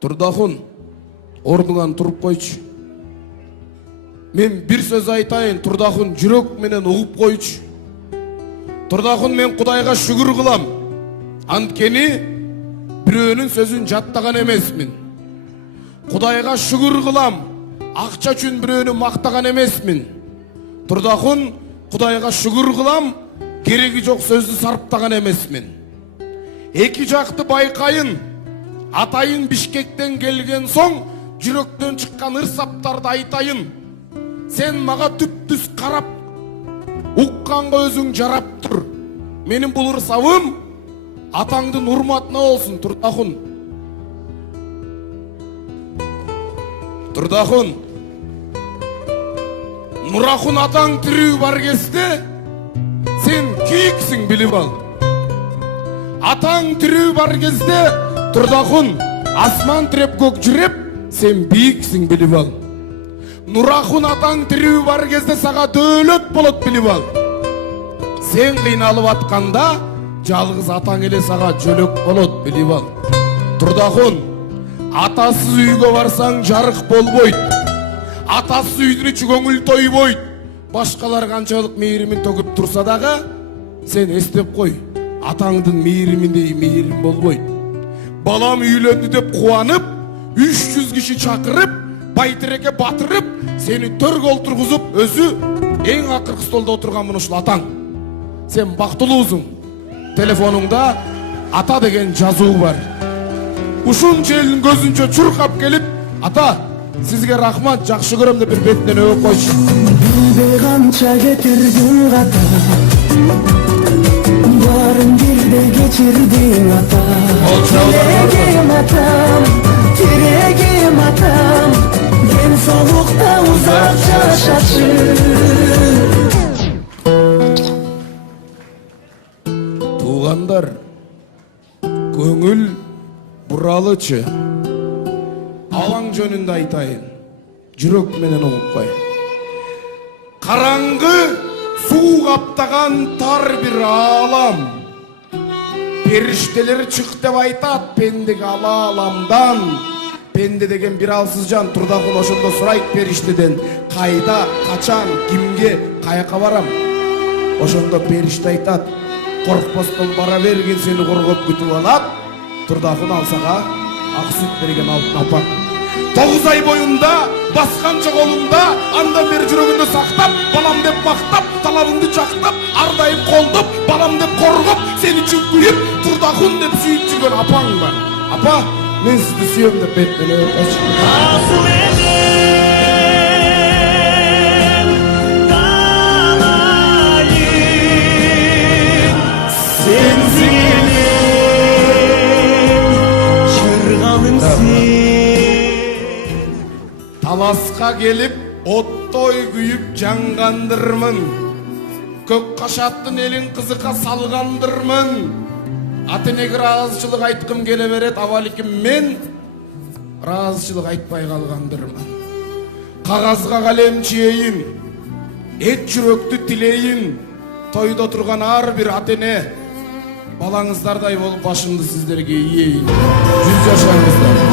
Турдахун, орнуңан туруп койчу. Мен бир сөз айтайын, Турдахун жүрөк менен угуп койчу. Турдахун, мен Кудайга шүгүр кылам. Анткени бирөөнүн сөзүн жаттаган эмесмин. Кудайга шүгүр кылам. Акча үчүн бирөөнү мактаган эмесмин. Турдахун, Кудайга шүгүр кылам. Кереги жок сөздү сарптаган эмесмин. Эки жакты байкайын. Атайын Бишкектен келген соң, жүрөктөн чыккан ырсаптарды айтайын. Сен мага түп-түз карап, укканга өзүң жарап тур. Менин бул ырсабым атаңдын урматына болсун, Турдахун. Турдахун, Нурахун атаң тирүү бар кезде, сен кийиксиң, билип ал. Атаң тирүү бар кезде, Турдахун, асман тиреп көк жүреп, сен бийиксиң, билип ал. Нурахун атаң тирүү бар кезде сага дөөлөт болот, билип ал. Сен кыйналып атканда, жалгыз атаң эле сага жөлөк болот, билип ал. Турдахун, атасыз үйгө барсаң жарык болбойт. Атасыз үйдүн ичи көңүл тойбойт. Башкалар канчалык мээримин төгүп турса дагы, сен эстеп кой, атаңдын мээриминдей мээрим болбойт. Балам үйлөндү деп кубанып, 300 киши чакырып, байтиреке батырып, сени төргө олтургузуп, өзү эң акыркы столдо отурган мына ушул атаң. Сен бактылуусуң. Телефонуңда ата деген жазуу бар. Ушунча элдин көзүнчө чуркап келип, ата, сизге рахмат, жакшы көрөм деп бир бетинен өп койчу. Билбей канча кетирдиң ата, баарын бирдей кечирдиң ата. Тирегим атам, тирегим атам, ден соолукта узак жашачы. Туугандар, көңүл буралычы. Алаң жөнүндө айтайын, жүрөк менен угуп кой. Караңгы суу каптаган тар бир аалам. Периштелер чык деп айтат пендеге ала аламдан. Пенде деген бир алсыз жан. Турдахун ошондо сурайт периштеден, кайда, качан, кимге, каяка барам? Ошондо периште айтат, коркпостон бара берген сени коргоп күтүп алат. Турдахун алсага ак сүт берген алтын апак. 9 ай боюнда басканча колунда, андан бери жүрөгүндө сактап, балам деп мактап, талабыңды жактап, ар дайым колдоп, балам деп коргоп, сени үчүн күйүп, Турдахун деп сүйүп жүргөн апаң бар. Апа, мен сизди сүйөм деп бетине өпөчү. Асыл элем талайын, сенсиң элем чыргалым сен. Таласка келип, оттой күйүп жангандырмын. Көк кашаттын элин кызыкка салгандырмын. Ата-энеге ыраазычылык айткым келе берет, абаликим мен ыраазычылык айтпай калгандырмын. Кагазга калем чийейин, эт жүрөктү тилейин. Тойдо турган ар бир ата-эне балаңыздардай болуп башымды сиздерге ийейин. 100 жашаңыздар.